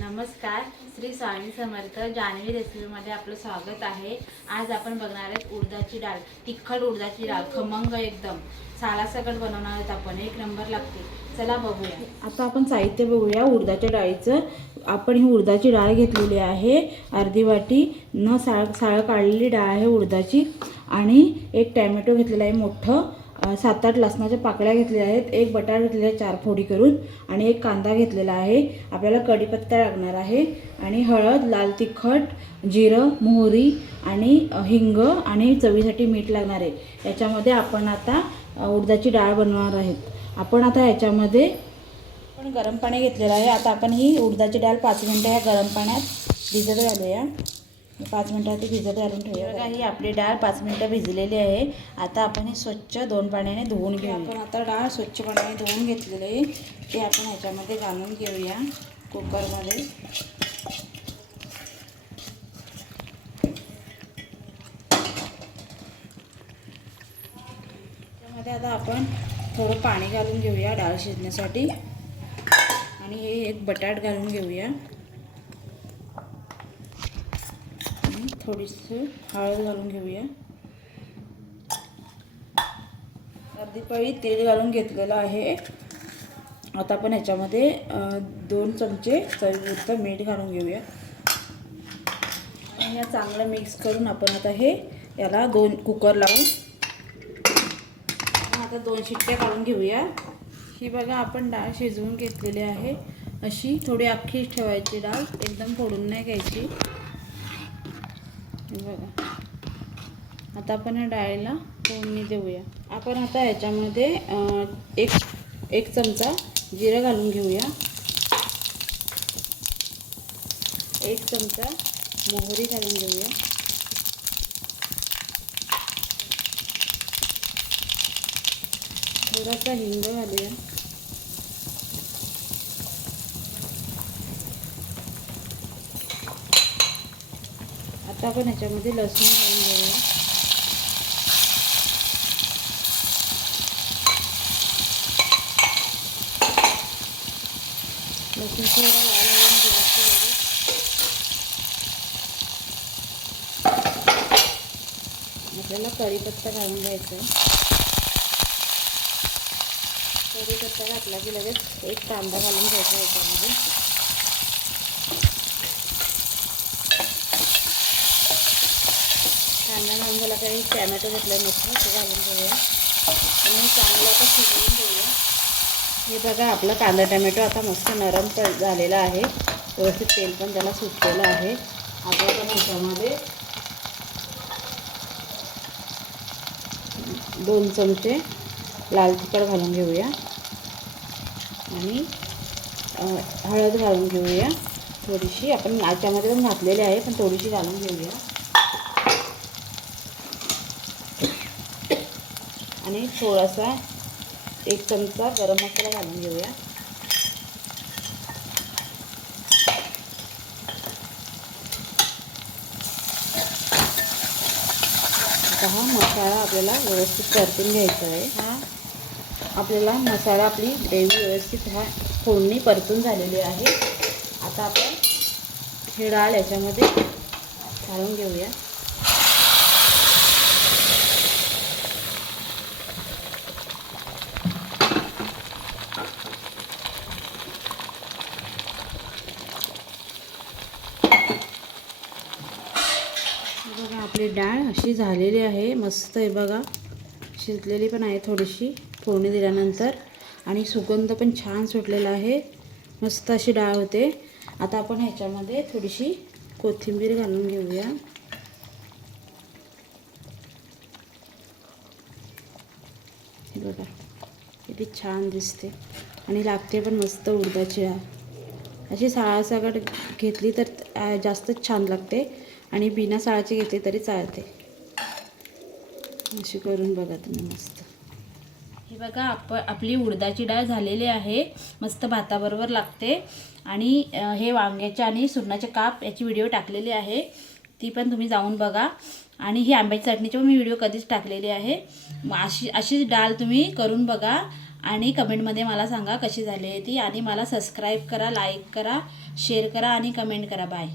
नमस्कार श्री स्वामी समर्थ जान्हवी रेसिपीमध्ये आपलं स्वागत आहे. आज आपण बघणार आहेत उडदाची डाळ तिखट उडदाची डाळ खमंग एकदम. सालासकट बनवणार आहोत आपण एक नंबर लागते. चला बघूया. आता आपण साहित्य बघूया उडदाच्या डाळीचं. आपण ही उडदाची डाळ घेतलेली आहे. अर्धी वाटी न साळ साळ काढलेली डाळ आहे उडदाची. आणि एक टॅमॅटो घेतलेला आहे मोठं. सात आठ लसणाच्या पाकळ्या घेतलेल्या आहेत. एक बटाटा घेतलेला आहे चार फोडी करून आणि एक कांदा घेतलेला आहे. आपल्याला कढीपत्ता लागणार आहे आणि हळद लाल तिखट जिरं मोहरी आणि हिंग आणि चवीसाठी मीठ लागणार आहे. याच्यामध्ये आपण आता उडदाची डाळ बनवणार आहेत. आपण आता याच्यामध्ये आपण गरम पाणी घेतलेलं आहे. आता आपण ही उडदाची डाळ पाच मिनटं या गरम पाण्यात भिजत घालूया. पाच मिनटं ती भिजत घालून ठेवूया. बघा ही आपली डाळ पाच मिनटं भिजलेली आहे. आता आपण ही स्वच्छ दोन पाण्याने धुवून घेऊ आपण आता डाळ स्वच्छ पाण्याने धुवून घेतलेली आहे. ते आपण ह्याच्यामध्ये घालून घेऊया कुकरमध्ये. त्यामध्ये आता आपण थोडं पाणी घालून घेऊया डाळ शिजण्यासाठी. आणि हे एक बटाट घालून घेऊया आणि थोडीशी हळद घालून घेऊया. अर्धी पळी तेल घालून घेतलेलं आहे. आता आपण ह्याच्यामध्ये दोन चमचे चवीपुरतं मीठ घालून घेऊया. आणि या चांगलं मिक्स करून आपण आता हे याला दोन कुकर लावून आता दोन शिट्ट्या काढून घेऊया. ही बघा आपण डाळ शिजवून घेतलेली आहे. अशी थोडी अख्खी ठेवायची डाळ एकदम फोडून नाही घ्यायची. बघा आता आपण ह्या डाळीला फोडणी देऊया. आपण आता ह्याच्यामध्ये एक एक चमचा जिरं घालून घेऊया. एक चमचा मोहरी घालून घेऊया. थोडासा हिंग घालूया. आता आपण ह्याच्यामध्ये लसूण घालून घेऊया. लसूण थोडं लाल होऊन गेला की आपल्याला कढीपत्ता घालून घ्यायचा आहे. कढीपत्ता घातला की लगेच एक कांदा घालून घ्यायचा ह्याच्यामध्ये कांदा घालून झाला काही टॅमॅटो घेतला मोठं ते घालून घेऊया. आणि हे चांगलं आता शिजवून घेऊया. हे बघा आपला कांदा टॅमॅटो आता मस्त नरम प झालेला आहे. व्यवस्थित तेल पण त्याला सुटलेलं आहे. आता आपण ह्याच्यामध्ये दोन चमचे लाल तिखट घालून घेऊया. आणि हळद घालून घेऊया. थोडीशी आपण याच्यामध्ये पण घातलेली आहे पण थोडीशी घालून घेऊया. आणि थोडासा एक चमचा गरम मसाला घालून घेऊया. आता हा मसाला आपल्याला व्यवस्थित परतून घ्यायचा आहे. हा. आपल्याला मसाला आपली ग्रेव्ही व्यवस्थित हा फोडणी परतून झालेली आहे. आता आपण हे डाळ याच्यामध्ये घालून घेऊया हे बघा आपली डाळ अशी झालेली आहे. मस्त आहे बघा. शिजलेली पण आहे थोडीशी. फोडणी दिल्यानंतर. आणि सुगंध पण छान सुटलेला आहे. मस्त अशी डाळ होते. आता आपण ह्याच्यामध्ये थोडीशी कोथिंबीर घालून घेऊया. हे बघा. किती छान दिसते. आणि लागते पण मस्त उडदाची डाळ. अशी साळासागड घेतली तर जास्तच छान लागते. आणि बिना साळाची घेतली तरी चालते. अशी करून बघा तुम्ही मस्त. हे बघा आप आपली उडदाची डाळ झालेली आहे. मस्त भाताबरोबर लागते. आणि हे वांग्याचे आणि सुरणाचे काप याची व्हिडिओ टाकलेली आहे. ती पण तुम्ही जाऊन बघा. आणि ही आंब्याची चटणीची पण मी व्हिडिओ कधीच टाकलेली आहे. अशी अशीच डाळ तुम्ही करून बघा. आणि कमेंटमध्ये मला सांगा कशी झाली आहे ती. आणि मला सबस्क्राईब करा लाईक करा शेअर करा आणि कमेंट करा. बाय